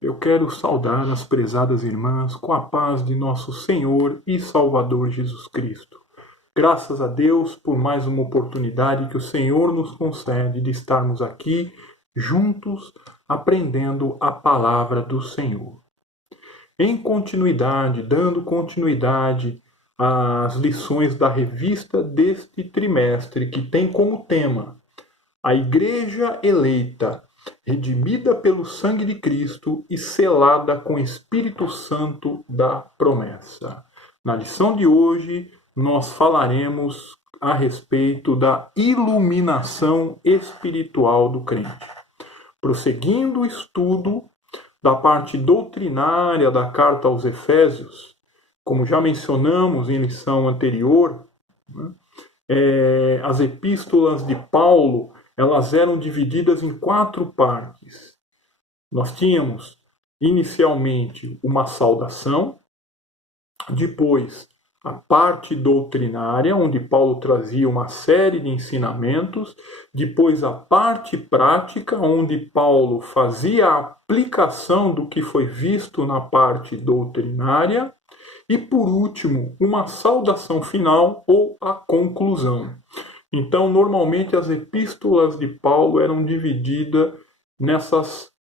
Eu quero saudar as prezadas irmãs com a paz de nosso Senhor e Salvador Jesus Cristo. Graças a Deus por mais uma oportunidade que o Senhor nos concede de estarmos aqui juntos aprendendo a palavra do Senhor. Dando continuidade às lições da revista deste trimestre, que tem como tema a Igreja eleita, redimida pelo sangue de Cristo e selada com o Espírito Santo da promessa. Na lição de hoje, nós falaremos a respeito da iluminação espiritual do crente. Prosseguindo o estudo da parte doutrinária da carta aos Efésios, como já mencionamos em lição anterior, as epístolas de Paulo elas eram divididas em 4 partes. Nós tínhamos inicialmente uma saudação, depois a parte doutrinária, onde Paulo trazia uma série de ensinamentos, depois a parte prática, onde Paulo fazia a aplicação do que foi visto na parte doutrinária, e por último, uma saudação final ou a conclusão. Então, normalmente as epístolas de Paulo eram divididas nessas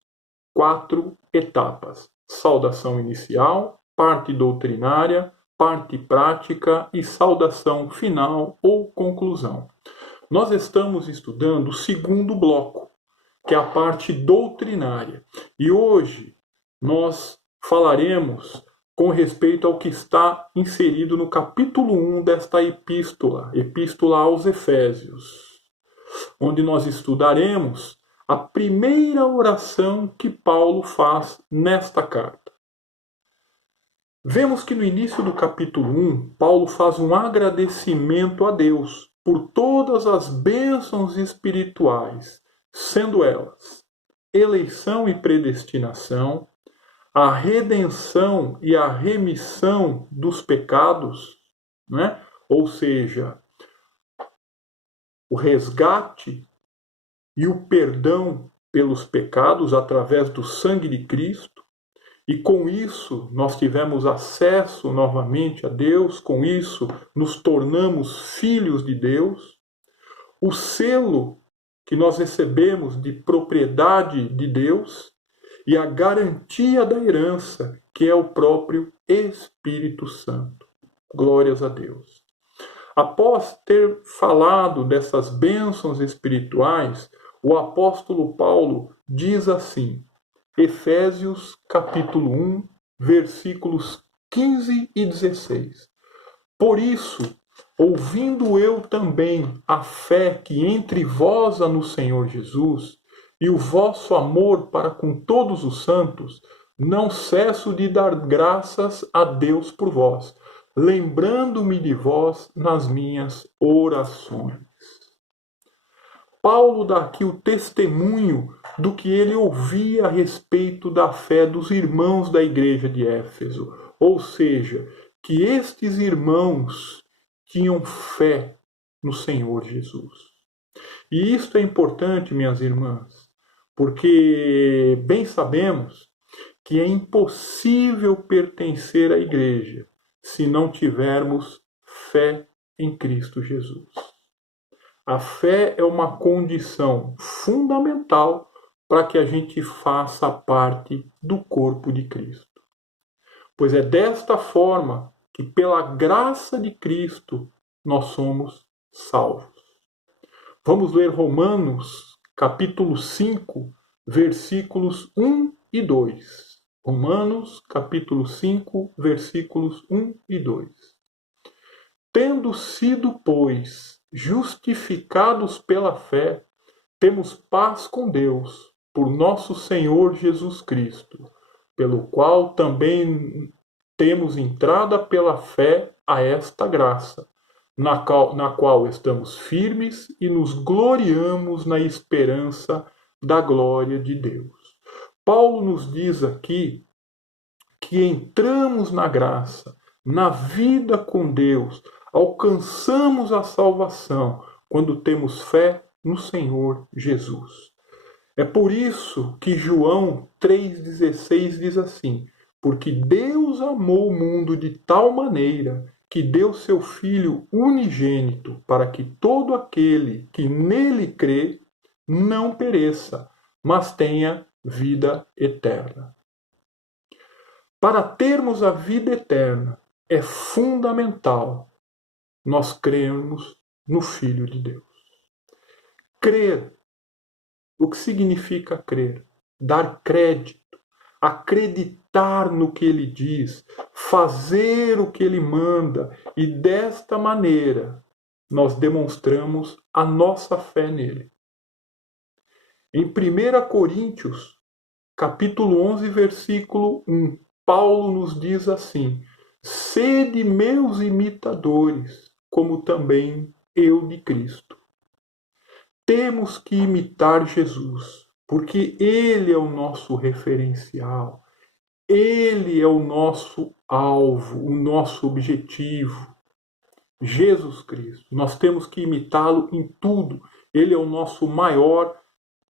4 etapas: saudação inicial, parte doutrinária, parte prática e saudação final ou conclusão. Nós estamos estudando o segundo bloco, que é a parte doutrinária. E hoje nós falaremos com respeito ao que está inserido no capítulo 1 desta epístola, Epístola aos Efésios, onde nós estudaremos a primeira oração que Paulo faz nesta carta. Vemos que no início do capítulo 1, Paulo faz um agradecimento a Deus por todas as bênçãos espirituais, sendo elas eleição e predestinação, a redenção e a remissão dos pecados, né? Ou seja, o resgate e o perdão pelos pecados através do sangue de Cristo, e com isso nós tivemos acesso novamente a Deus, com isso nos tornamos filhos de Deus, o selo que nós recebemos de propriedade de Deus, e a garantia da herança, que é o próprio Espírito Santo. Glórias a Deus. Após ter falado dessas bênçãos espirituais, o apóstolo Paulo diz assim, Efésios capítulo 1, versículos 15 e 16. Por isso, ouvindo eu também a fé que entre vós há no Senhor Jesus, e o vosso amor para com todos os santos, não cesso de dar graças a Deus por vós, lembrando-me de vós nas minhas orações. Paulo dá aqui o testemunho do que ele ouvia a respeito da fé dos irmãos da igreja de Éfeso, ou seja, que estes irmãos tinham fé no Senhor Jesus. E isto é importante, minhas irmãs, porque bem sabemos que é impossível pertencer à igreja se não tivermos fé em Cristo Jesus. A fé é uma condição fundamental para que a gente faça parte do corpo de Cristo. Pois é desta forma que, pela graça de Cristo, nós somos salvos. Vamos ler Romanos, capítulo 5, versículos 1 e 2. Romanos, capítulo 5, versículos 1 e 2. Tendo sido, pois, justificados pela fé, temos paz com Deus, por nosso Senhor Jesus Cristo, pelo qual também temos entrada pela fé a esta graça, na qual estamos firmes e nos gloriamos na esperança da glória de Deus. Paulo nos diz aqui que entramos na graça, na vida com Deus, alcançamos a salvação quando temos fé no Senhor Jesus. É por isso que João 3,16 diz assim: porque Deus amou o mundo de tal maneira que deu seu Filho unigênito, para que todo aquele que nele crê não pereça, mas tenha vida eterna. Para termos a vida eterna, é fundamental nós crermos no Filho de Deus. Crer. O que significa crer? Dar crédito, acreditar no que ele diz, fazer o que ele manda, e desta maneira nós demonstramos a nossa fé nele. Em 1 Coríntios, capítulo 11, versículo 1, Paulo nos diz assim: sede meus imitadores, como também eu de Cristo. Temos que imitar Jesus, porque Ele é o nosso referencial, Ele é o nosso alvo, o nosso objetivo. Jesus Cristo. Nós temos que imitá-lo em tudo. Ele é o nosso maior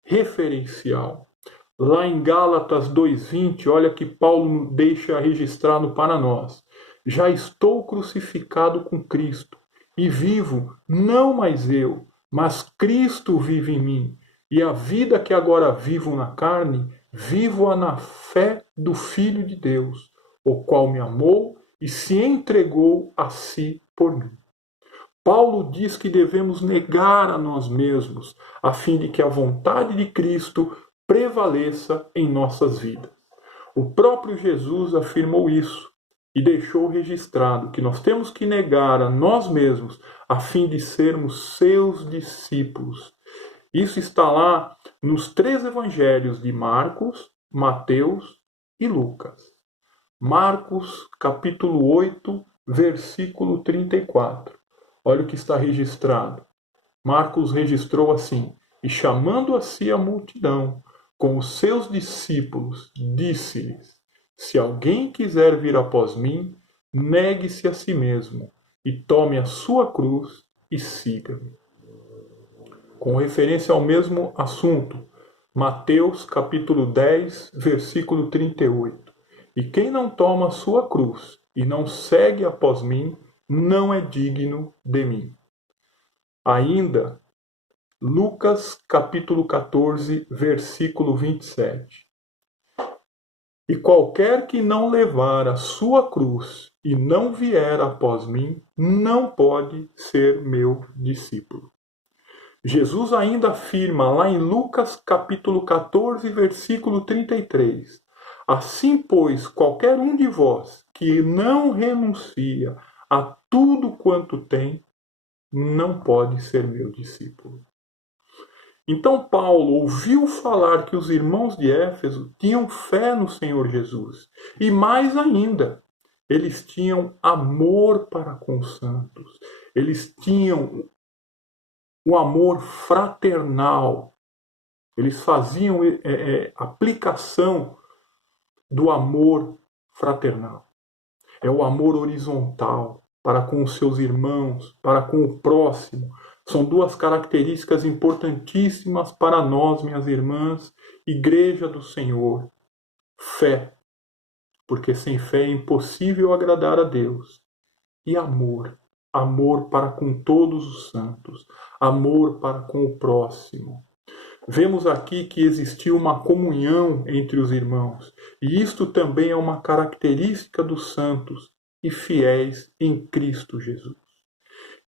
referencial. Lá em Gálatas 2,20, olha que Paulo deixa registrado para nós: já estou crucificado com Cristo, e vivo, não mais eu, mas Cristo vive em mim. E a vida que agora vivo na carne, vivo-a na fé do Filho de Deus, o qual me amou e se entregou a si por mim. Paulo diz que devemos negar a nós mesmos, a fim de que a vontade de Cristo prevaleça em nossas vidas. O próprio Jesus afirmou isso e deixou registrado que nós temos que negar a nós mesmos a fim de sermos seus discípulos. Isso está lá nos 3 evangelhos de Marcos, Mateus e Lucas. Marcos, capítulo 8, versículo 34. Olha o que está registrado. Marcos registrou assim: e chamando a si a multidão, com os seus discípulos, disse-lhes: se alguém quiser vir após mim, negue-se a si mesmo, e tome a sua cruz e siga-me. Com referência ao mesmo assunto, Mateus capítulo 10, versículo 38. E quem não toma a sua cruz e não segue após mim, não é digno de mim. Ainda, Lucas capítulo 14, versículo 27. E qualquer que não levar a sua cruz e não vier após mim, não pode ser meu discípulo. Jesus ainda afirma lá em Lucas capítulo 14, versículo 33. Assim, pois, qualquer um de vós que não renuncia a tudo quanto tem, não pode ser meu discípulo. Então Paulo ouviu falar que os irmãos de Éfeso tinham fé no Senhor Jesus. E mais ainda, eles tinham amor para com os santos. Eles tinham o amor fraternal. Eles faziam aplicação do amor fraternal. É o amor horizontal para com os seus irmãos, para com o próximo. São duas características importantíssimas para nós, minhas irmãs, Igreja do Senhor. Fé, porque sem fé é impossível agradar a Deus. E amor, amor para com todos os santos, amor para com o próximo. Vemos aqui que existiu uma comunhão entre os irmãos, e isto também é uma característica dos santos e fiéis em Cristo Jesus.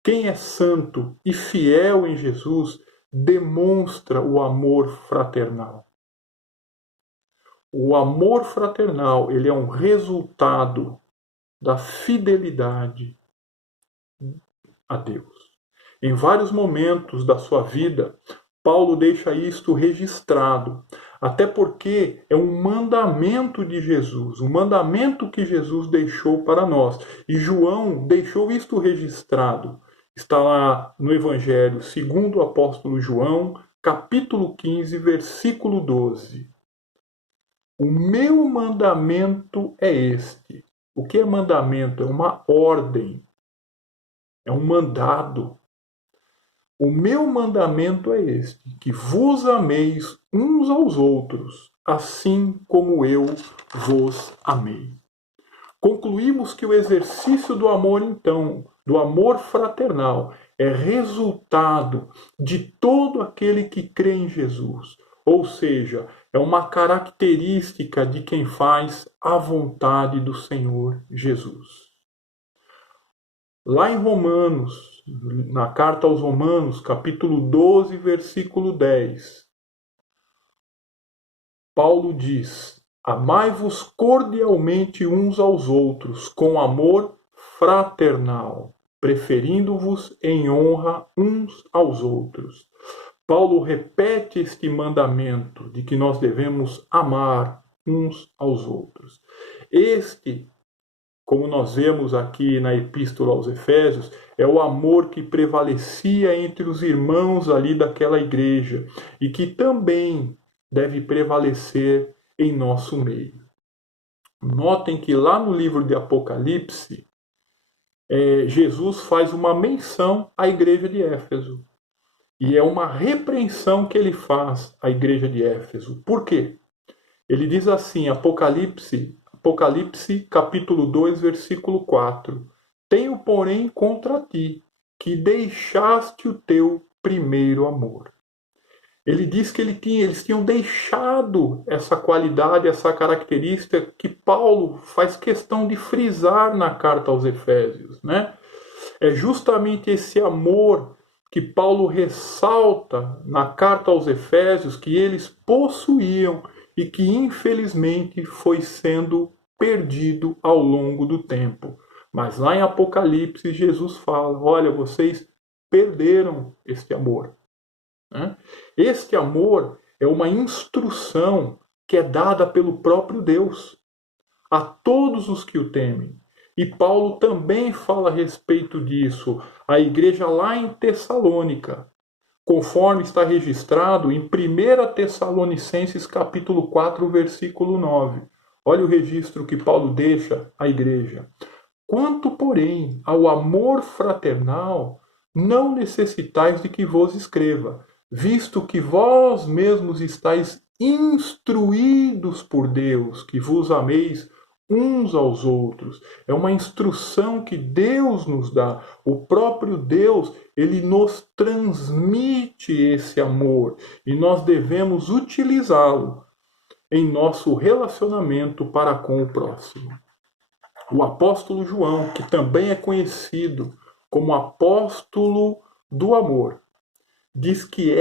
Quem é santo e fiel em Jesus demonstra o amor fraternal. O amor fraternal, ele é um resultado da fidelidade a Deus. Em vários momentos da sua vida, Paulo deixa isto registrado, até porque é um mandamento de Jesus, um mandamento que Jesus deixou para nós. E João deixou isto registrado. Está lá no Evangelho segundo o apóstolo João, capítulo 15, versículo 12. O meu mandamento é este. O que é mandamento? É uma ordem. É um mandado. O meu mandamento é este, que vos ameis uns aos outros, assim como eu vos amei. Concluímos que o exercício do amor, então, do amor fraternal, é resultado de todo aquele que crê em Jesus. Ou seja, é uma característica de quem faz a vontade do Senhor Jesus. Lá em Romanos, na carta aos Romanos, capítulo 12, versículo 10, Paulo diz: Amai-vos cordialmente uns aos outros, com amor fraternal, preferindo-vos em honra uns aos outros. Paulo repete este mandamento de que nós devemos amar uns aos outros. Este, como nós vemos aqui na Epístola aos Efésios, é o amor que prevalecia entre os irmãos ali daquela igreja e que também deve prevalecer em nosso meio. Notem que lá no livro de Apocalipse, Jesus faz uma menção à igreja de Éfeso. E é uma repreensão que ele faz à igreja de Éfeso. Por quê? Ele diz assim, Apocalipse capítulo 2, versículo 4. Tenho, porém, contra ti, que deixaste o teu primeiro amor. Ele diz que eles tinham deixado essa qualidade, essa característica que Paulo faz questão de frisar na carta aos Efésios, né? É justamente esse amor que Paulo ressalta na carta aos Efésios que eles possuíam e que infelizmente foi sendo perdido ao longo do tempo. Mas lá em Apocalipse Jesus fala: olha, vocês perderam este amor. Este amor é uma instrução que é dada pelo próprio Deus a todos os que o temem. E Paulo também fala a respeito disso à igreja lá em Tessalônica, conforme está registrado em 1 Tessalonicenses capítulo 4, versículo 9. Olha o registro que Paulo deixa à igreja. Quanto, porém, ao amor fraternal, não necessitais de que vos escreva, visto que vós mesmos estáis instruídos por Deus, que vos ameis uns aos outros. É uma instrução que Deus nos dá. O próprio Deus, ele nos transmite esse amor e nós devemos utilizá-lo em nosso relacionamento para com o próximo. O apóstolo João, que também é conhecido como apóstolo do amor, diz que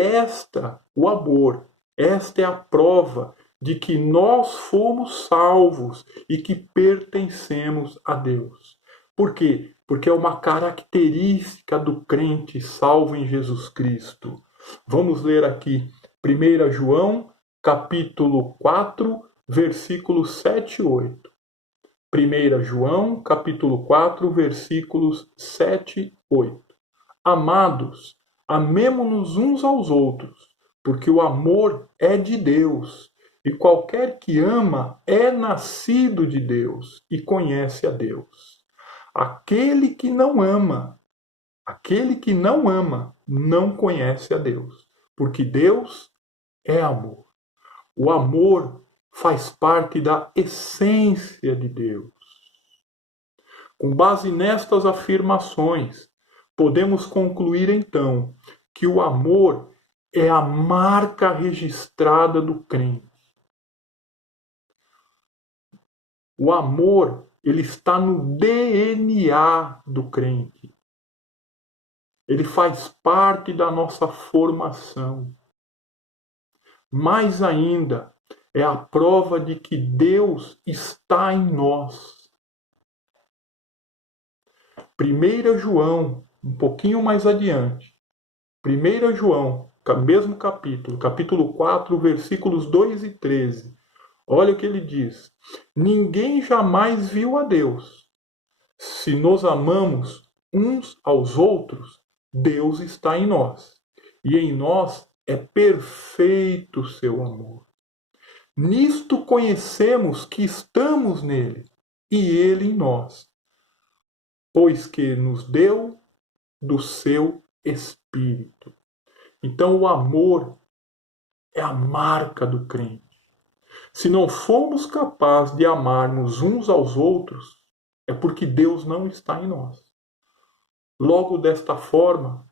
o amor, esta é a prova de que nós fomos salvos e que pertencemos a Deus. Por quê? Porque é uma característica do crente salvo em Jesus Cristo. Vamos ler aqui 1 João, capítulo 4, versículos 7 e 8. 1 João, capítulo 4, versículos 7 e 8. Amados, amemo-nos uns aos outros, porque o amor é de Deus, e qualquer que ama é nascido de Deus e conhece a Deus. Aquele que não ama não conhece a Deus, porque Deus é amor. O amor faz parte da essência de Deus. Com base nestas afirmações, podemos concluir então que o amor é a marca registrada do crente. O amor, ele está no DNA do crente. Ele faz parte da nossa formação. Mais ainda, é a prova de que Deus está em nós. 1 João, um pouquinho mais adiante, 1 João, mesmo capítulo 4, versículos 2 e 13. Olha o que ele diz: ninguém jamais viu a Deus. Se nos amamos uns aos outros, Deus está em nós, e em nós é perfeito o seu amor. Nisto conhecemos que estamos nele, e ele em nós, pois que nos deu do seu Espírito. Então, o amor é a marca do crente. Se não formos capazes de amarmos uns aos outros, é porque Deus não está em nós. Logo, desta forma,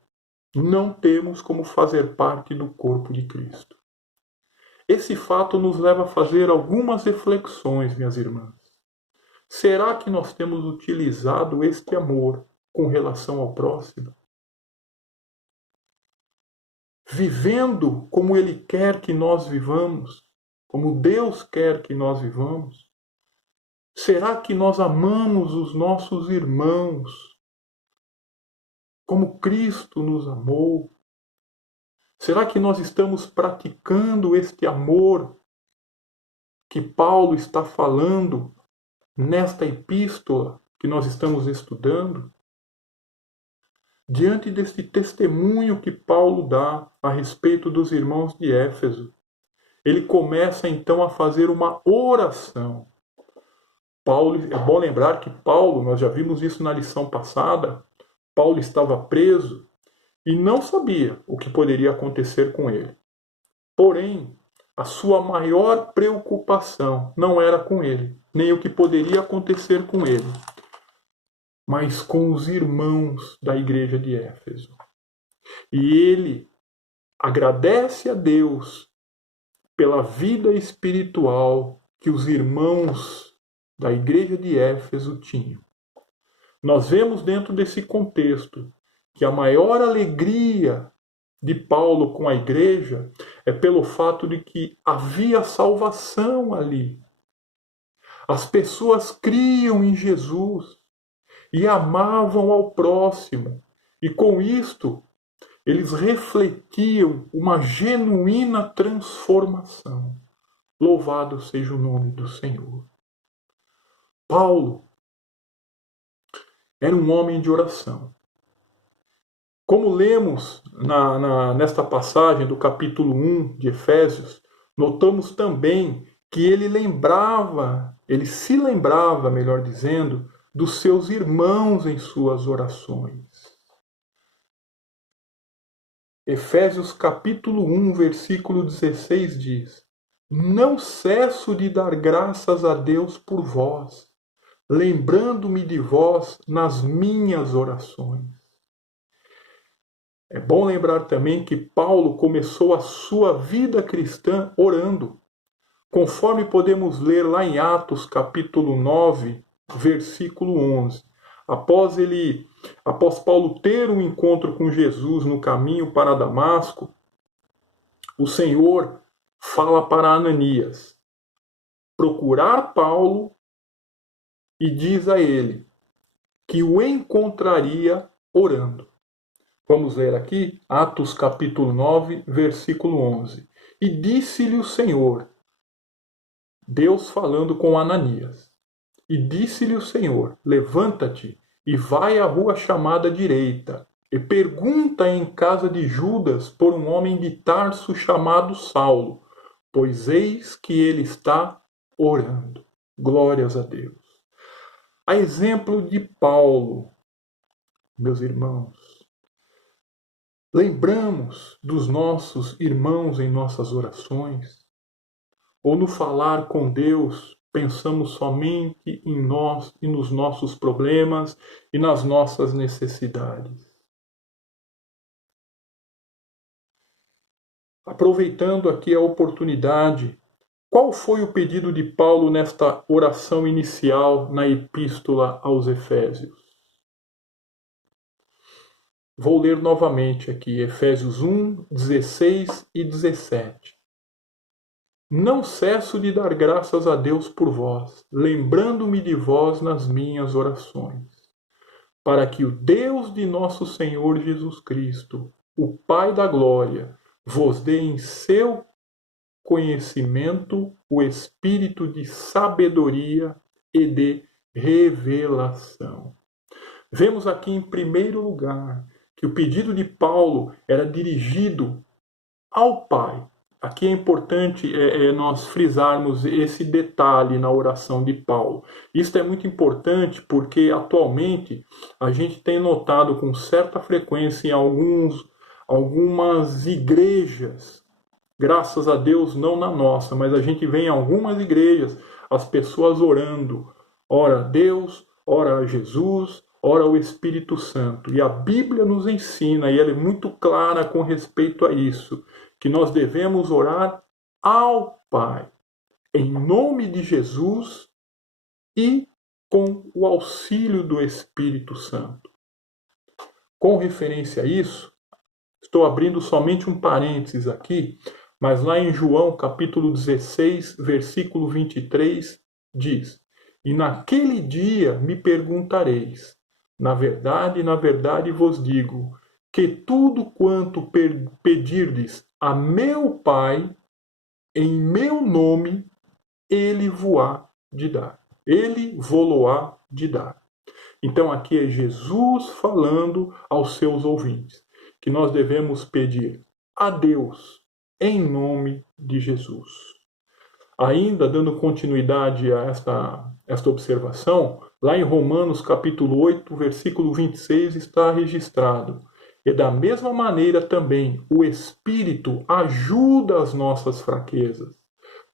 não temos como fazer parte do corpo de Cristo. Esse fato nos leva a fazer algumas reflexões, minhas irmãs. Será que nós temos utilizado este amor com relação ao próximo? Vivendo como Ele quer que nós vivamos, como Deus quer que nós vivamos? Será que nós amamos os nossos irmãos como Cristo nos amou? Será que nós estamos praticando este amor que Paulo está falando nesta epístola que nós estamos estudando? Diante deste testemunho que Paulo dá a respeito dos irmãos de Éfeso, ele começa então a fazer uma oração. Paulo, é bom lembrar que Paulo, nós já vimos isso na lição passada, Paulo estava preso e não sabia o que poderia acontecer com ele. Porém, a sua maior preocupação não era com ele, nem o que poderia acontecer com ele, mas com os irmãos da igreja de Éfeso. E ele agradece a Deus pela vida espiritual que os irmãos da igreja de Éfeso tinham. Nós vemos dentro desse contexto que a maior alegria de Paulo com a igreja é pelo fato de que havia salvação ali. As pessoas criam em Jesus e amavam ao próximo, e com isto eles refletiam uma genuína transformação. Louvado seja o nome do Senhor. Paulo era um homem de oração. Como lemos nesta passagem do capítulo 1 de Efésios, notamos também que ele se lembrava, melhor dizendo, dos seus irmãos em suas orações. Efésios capítulo 1, versículo 16 diz: Não cesso de dar graças a Deus por vós, lembrando-me de vós nas minhas orações. É bom lembrar também que Paulo começou a sua vida cristã orando, conforme podemos ler lá em Atos capítulo 9, versículo 11. Após Paulo ter um encontro com Jesus no caminho para Damasco, o Senhor fala para Ananias procurar Paulo e diz a ele que o encontraria orando. Vamos ler aqui Atos capítulo 9, versículo 11. E disse-lhe o Senhor, Deus falando com Ananias, e disse-lhe o Senhor, levanta-te e vai à rua chamada direita, e pergunta em casa de Judas por um homem de Tarso chamado Saulo, pois eis que ele está orando. Glórias a Deus. A exemplo de Paulo, meus irmãos, lembramos dos nossos irmãos em nossas orações? Ou no falar com Deus, pensamos somente em nós e nos nossos problemas e nas nossas necessidades? Aproveitando aqui a oportunidade, qual foi o pedido de Paulo nesta oração inicial na epístola aos Efésios? Vou ler novamente aqui, Efésios 1, 16 e 17. Não cesso de dar graças a Deus por vós, lembrando-me de vós nas minhas orações, para que o Deus de nosso Senhor Jesus Cristo, o Pai da glória, vos dê em seu conhecimento o espírito de sabedoria e de revelação. Vemos aqui em primeiro lugar que o pedido de Paulo era dirigido ao Pai, aqui é importante nós frisarmos esse detalhe na oração de Paulo. Isso é muito importante porque atualmente a gente tem notado com certa frequência em algumas igrejas, graças a Deus não na nossa, mas a gente vê em algumas igrejas as pessoas orando, ora a Deus, ora a Jesus, ora o Espírito Santo. E a Bíblia nos ensina, e ela é muito clara com respeito a isso, que nós devemos orar ao Pai, em nome de Jesus e com o auxílio do Espírito Santo. Com referência a isso, estou abrindo somente um parênteses aqui, mas lá em João capítulo 16, versículo 23, diz: E naquele dia me perguntareis, na verdade vos digo, que tudo quanto pedirdes a meu Pai, em meu nome, ele vos-á de dar. Ele vô-lo-á de dar. Então aqui é Jesus falando aos seus ouvintes, que nós devemos pedir a Deus em nome de Jesus. Ainda dando continuidade a esta observação, lá em Romanos capítulo 8, versículo 26 está registrado: E da mesma maneira também o Espírito ajuda as nossas fraquezas,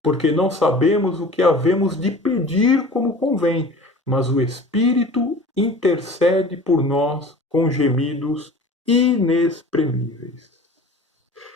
porque não sabemos o que havemos de pedir como convém, mas o Espírito intercede por nós com gemidos inexprimíveis.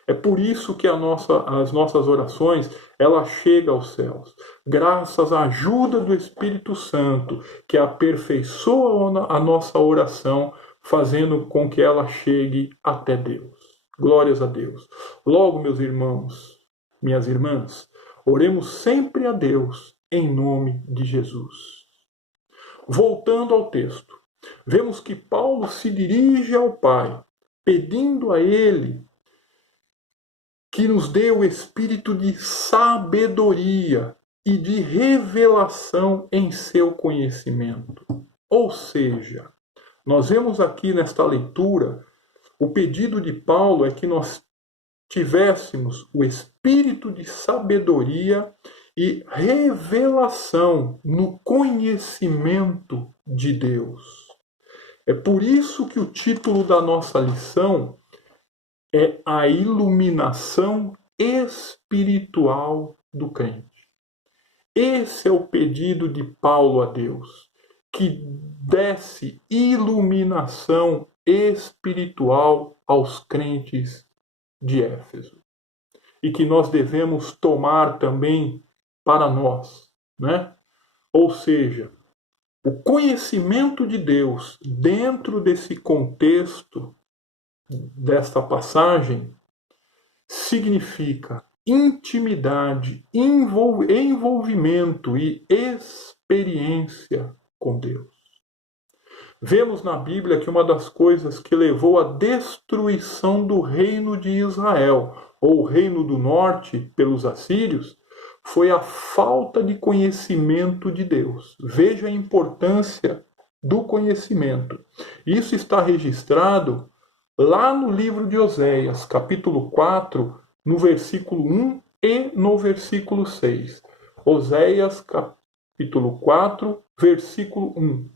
É por isso que as nossas orações, ela chega aos céus, graças à ajuda do Espírito Santo, que aperfeiçoa a nossa oração, fazendo com que ela chegue até Deus. Glórias a Deus. Logo, meus irmãos, minhas irmãs, oremos sempre a Deus em nome de Jesus. Voltando ao texto, vemos que Paulo se dirige ao Pai, pedindo a Ele que nos dê o espírito de sabedoria e de revelação em seu conhecimento. Ou seja, nós vemos aqui nesta leitura, o pedido de Paulo é que nós tivéssemos o espírito de sabedoria e revelação no conhecimento de Deus. É por isso que o título da nossa lição é a iluminação espiritual do crente. Esse é o pedido de Paulo a Deus, que desse iluminação espiritual aos crentes de Éfeso. E que nós devemos tomar também para nós, né? Ou seja, o conhecimento de Deus dentro desse contexto desta passagem significa intimidade, envolvimento e experiência com Deus. Vemos na Bíblia que uma das coisas que levou à destruição do reino de Israel, ou o reino do norte, pelos assírios, foi a falta de conhecimento de Deus. Veja a importância do conhecimento. Isso está registrado lá no livro de Oséias, capítulo 4, no versículo 1 e no versículo 6. Oséias, capítulo 4, versículo 1.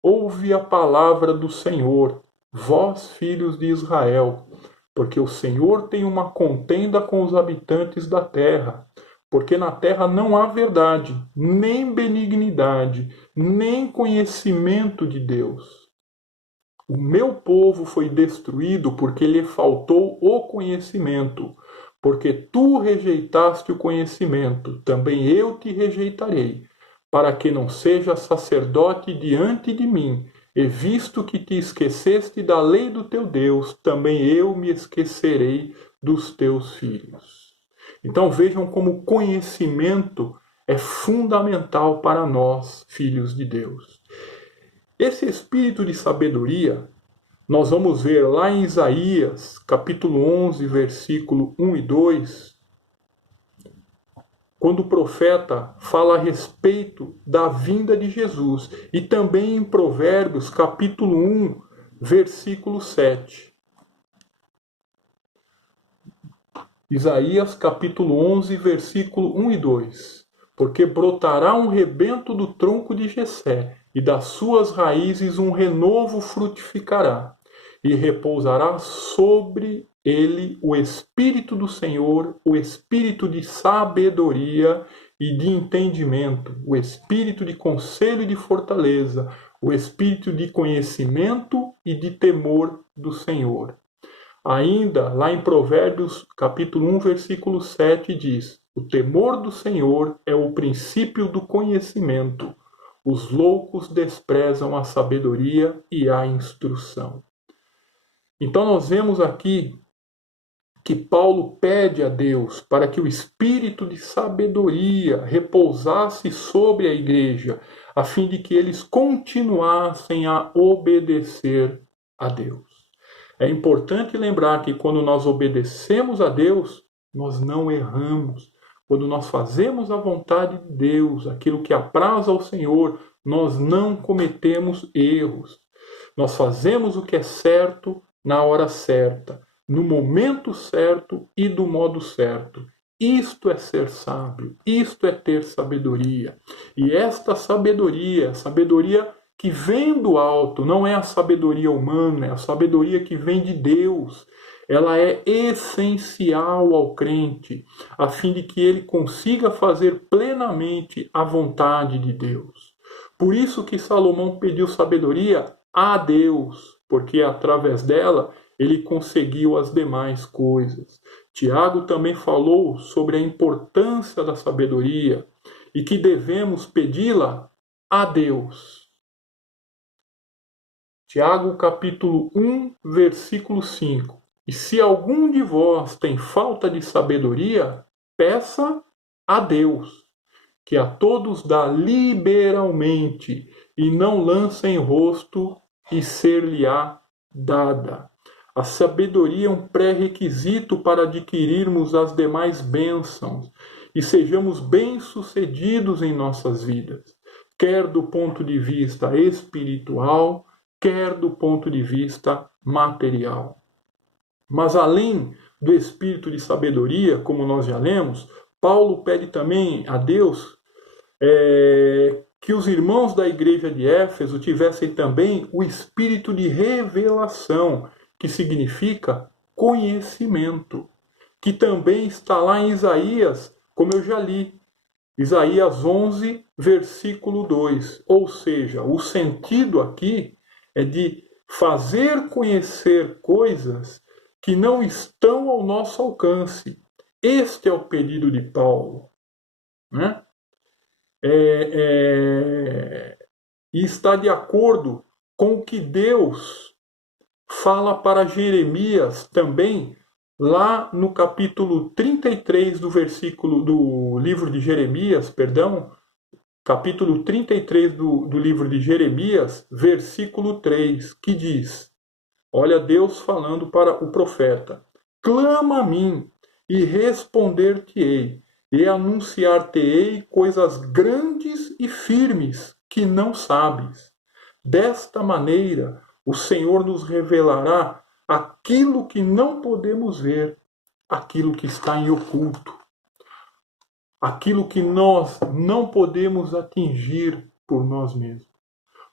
Ouve a palavra do Senhor, vós filhos de Israel, porque o Senhor tem uma contenda com os habitantes da terra, porque na terra não há verdade, nem benignidade, nem conhecimento de Deus. O meu povo foi destruído porque lhe faltou o conhecimento. Porque tu rejeitaste o conhecimento, também eu te rejeitarei, para que não sejas sacerdote diante de mim. E visto que te esqueceste da lei do teu Deus, também eu me esquecerei dos teus filhos. Então vejam como o conhecimento é fundamental para nós, filhos de Deus. Esse espírito de sabedoria, nós vamos ver lá em Isaías, capítulo 11, versículo 1 e 2, quando o profeta fala a respeito da vinda de Jesus, e também em Provérbios, capítulo 1, versículo 7. Isaías capítulo 11, versículo 1 e 2. Porque brotará um rebento do tronco de Jessé, e das suas raízes um renovo frutificará, e repousará sobre ele o Espírito do Senhor, o Espírito de sabedoria e de entendimento, o Espírito de conselho e de fortaleza, o Espírito de conhecimento e de temor do Senhor. Ainda, lá em Provérbios, capítulo 1, versículo 7, diz: o temor do Senhor é o princípio do conhecimento. Os loucos desprezam a sabedoria e a instrução. Então nós vemos aqui que Paulo pede a Deus para que o espírito de sabedoria repousasse sobre a igreja, a fim de que eles continuassem a obedecer a Deus. É importante lembrar que quando nós obedecemos a Deus, nós não erramos. Quando nós fazemos a vontade de Deus, aquilo que apraz ao Senhor, nós não cometemos erros. Nós fazemos o que é certo na hora certa, no momento certo e do modo certo. Isto é ser sábio, isto é ter sabedoria. E esta sabedoria que vem do alto, não é a sabedoria humana, é a sabedoria que vem de Deus. Ela é essencial ao crente, a fim de que ele consiga fazer plenamente a vontade de Deus. Por isso que Salomão pediu sabedoria a Deus, porque através dela ele conseguiu as demais coisas. Tiago também falou sobre a importância da sabedoria e que devemos pedi-la a Deus. Tiago capítulo 1, versículo 5. E se algum de vós tem falta de sabedoria, peça a Deus, que a todos dá liberalmente, e não lança em rosto, e ser-lhe-á dada. A sabedoria é um pré-requisito para adquirirmos as demais bênçãos e sejamos bem-sucedidos em nossas vidas, quer do ponto de vista espiritual, quer do ponto de vista material. Mas além do espírito de sabedoria, como nós já lemos, Paulo pede também a Deus que os irmãos da igreja de Éfeso tivessem também o espírito de revelação, que significa conhecimento, que também está lá em Isaías, como eu já li, Isaías 11, versículo 2. Ou seja, o sentido aqui é de fazer conhecer coisas que não estão ao nosso alcance. Este é o pedido de Paulo, né? E está de acordo com o que Deus fala para Jeremias também, lá no capítulo 33 do livro de Jeremias, capítulo 33 do livro de Jeremias, versículo 3, que diz: olha Deus falando para o profeta: clama a mim e responder-te-ei, e anunciar-te-ei coisas grandes e firmes que não sabes. Desta maneira, o Senhor nos revelará aquilo que não podemos ver, aquilo que está em oculto, aquilo que nós não podemos atingir por nós mesmos.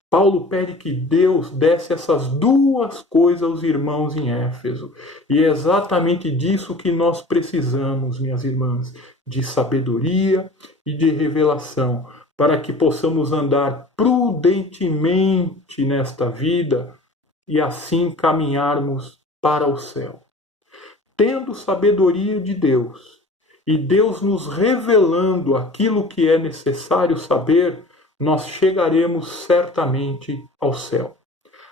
Paulo pede que Deus desse essas duas coisas aos irmãos em Éfeso. E é exatamente disso que nós precisamos, minhas irmãs, de sabedoria e de revelação, para que possamos andar prudentemente nesta vida e assim caminharmos para o céu. Tendo sabedoria de Deus e Deus nos revelando aquilo que é necessário saber, nós chegaremos certamente ao céu.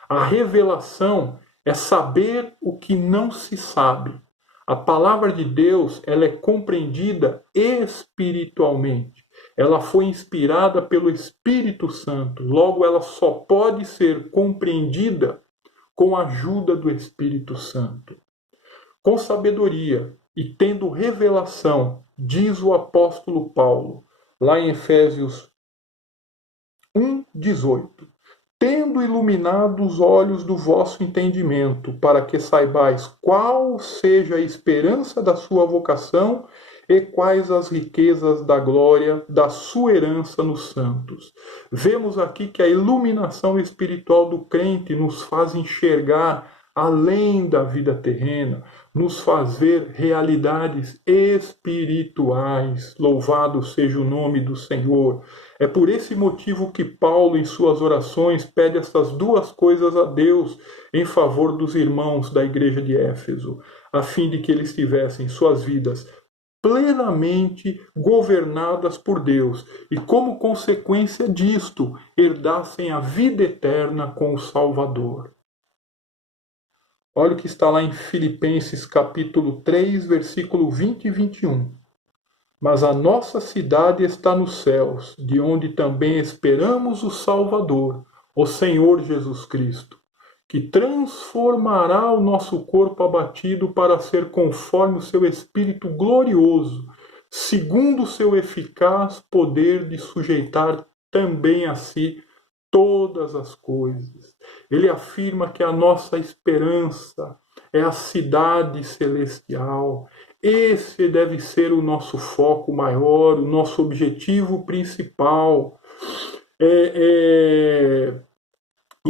A revelação é saber o que não se sabe. A palavra de Deus, ela é compreendida espiritualmente. Ela foi inspirada pelo Espírito Santo. Logo, ela só pode ser compreendida com a ajuda do Espírito Santo. Com sabedoria e tendo revelação, diz o apóstolo Paulo, lá em Efésios 1:18. tendo iluminado os olhos do vosso entendimento, para que saibais qual seja a esperança da sua vocação e quais as riquezas da glória da sua herança nos santos. Vemos aqui que a iluminação espiritual do crente nos faz enxergar além da vida terrena, nos faz ver realidades espirituais. Louvado seja o nome do Senhor. É por esse motivo que Paulo, em suas orações, pede essas duas coisas a Deus em favor dos irmãos da igreja de Éfeso, a fim de que eles tivessem suas vidas plenamente governadas por Deus e, como consequência disto, herdassem a vida eterna com o Salvador. Olha o que está lá em Filipenses capítulo 3, versículo 20 e 21. Mas a nossa cidade está nos céus, de onde também esperamos o Salvador, o Senhor Jesus Cristo, que transformará o nosso corpo abatido para ser conforme o seu Espírito glorioso, segundo o seu eficaz poder de sujeitar também a si todas as coisas. Ele afirma que a nossa esperança é a cidade celestial. Esse deve ser o nosso foco maior, o nosso objetivo principal. E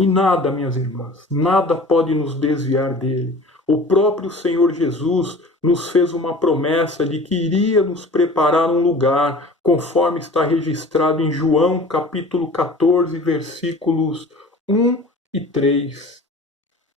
nada, minhas irmãs, nada pode nos desviar dele. O próprio Senhor Jesus nos fez uma promessa de que iria nos preparar um lugar, conforme está registrado em João capítulo 14, versículos 1 e 3.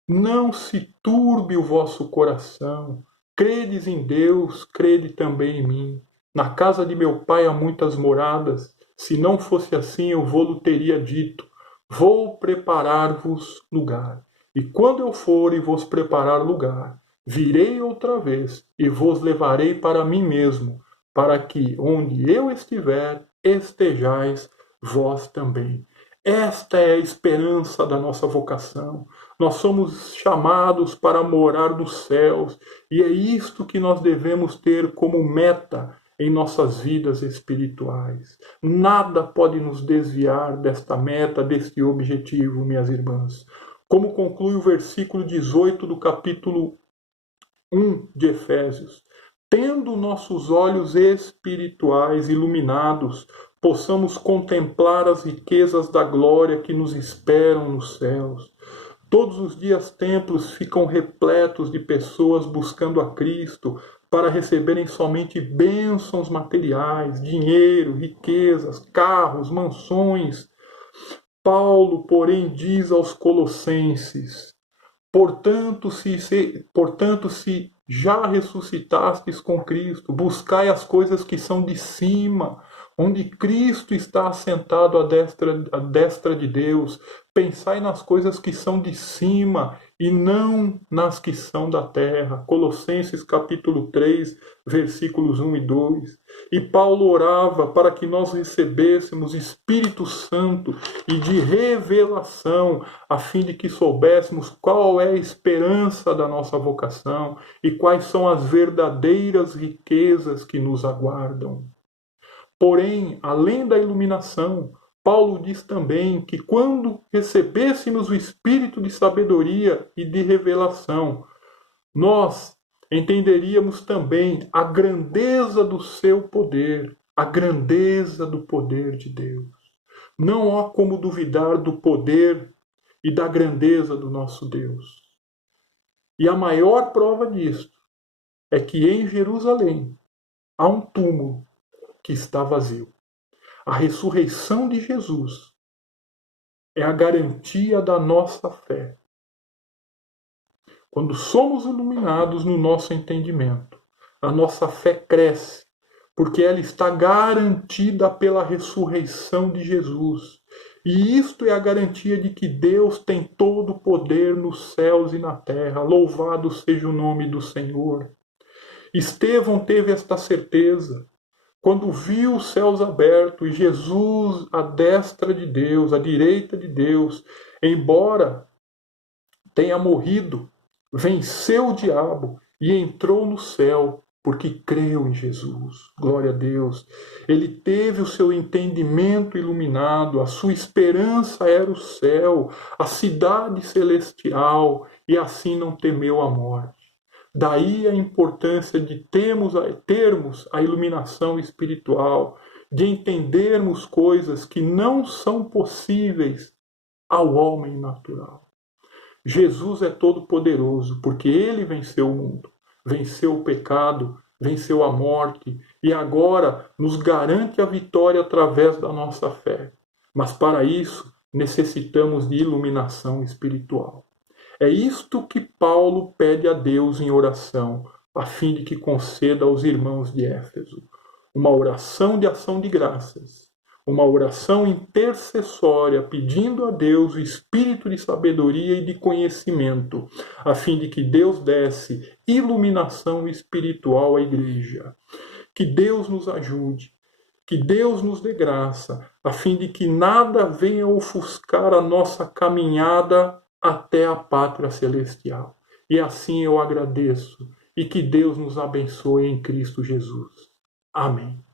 Não se turbe o vosso coração. Credes em Deus, crede também em mim. Na casa de meu pai há muitas moradas. Se não fosse assim, eu vou-lo teria dito. Vou preparar-vos lugar. E quando eu for e vos preparar lugar, virei outra vez e vos levarei para mim mesmo, para que, onde eu estiver, estejais vós também. Esta é a esperança da nossa vocação. Nós somos chamados para morar nos céus, e é isto que nós devemos ter como meta em nossas vidas espirituais. Nada pode nos desviar desta meta, deste objetivo, minhas irmãs. Como conclui o versículo 18 do capítulo 1 de Efésios: tendo nossos olhos espirituais iluminados, possamos contemplar as riquezas da glória que nos esperam nos céus. Todos os dias templos ficam repletos de pessoas buscando a Cristo para receberem somente bênçãos materiais, dinheiro, riquezas, carros, mansões. Paulo, porém, diz aos Colossenses: portanto, se já ressuscitastes com Cristo, buscai as coisas que são de cima, onde Cristo está assentado à destra de Deus. Pensai nas coisas que são de cima e não nas que são da terra. Colossenses capítulo 3, versículos 1 e 2. E Paulo orava para que nós recebêssemos Espírito Santo e de revelação, a fim de que soubéssemos qual é a esperança da nossa vocação e quais são as verdadeiras riquezas que nos aguardam. Porém, além da iluminação, Paulo diz também que quando recebêssemos o espírito de sabedoria e de revelação, nós entenderíamos também a grandeza do seu poder, a grandeza do poder de Deus. Não há como duvidar do poder e da grandeza do nosso Deus. E a maior prova disto é que em Jerusalém há um túmulo que está vazio. A ressurreição de Jesus é a garantia da nossa fé. Quando somos iluminados no nosso entendimento, a nossa fé cresce, porque ela está garantida pela ressurreição de Jesus. E isto é a garantia de que Deus tem todo o poder nos céus e na terra. Louvado seja o nome do Senhor. Estevão teve esta certeza quando viu os céus abertos e Jesus à destra de Deus, à direita de Deus, embora tenha morrido, venceu o diabo e entrou no céu porque creu em Jesus. Glória a Deus. Ele teve o seu entendimento iluminado, a sua esperança era o céu, a cidade celestial, e assim não temeu a morte. Daí a importância de termos a iluminação espiritual, de entendermos coisas que não são possíveis ao homem natural. Jesus é todo-poderoso, porque ele venceu o mundo, venceu o pecado, venceu a morte e agora nos garante a vitória através da nossa fé. Mas para isso necessitamos de iluminação espiritual. É isto que Paulo pede a Deus em oração, a fim de que conceda aos irmãos de Éfeso uma oração de ação de graças, uma oração intercessória, pedindo a Deus o espírito de sabedoria e de conhecimento, a fim de que Deus desse iluminação espiritual à igreja. Que Deus nos ajude, que Deus nos dê graça, a fim de que nada venha ofuscar a nossa caminhada até a pátria celestial. E assim eu agradeço, e que Deus nos abençoe em Cristo Jesus. Amém.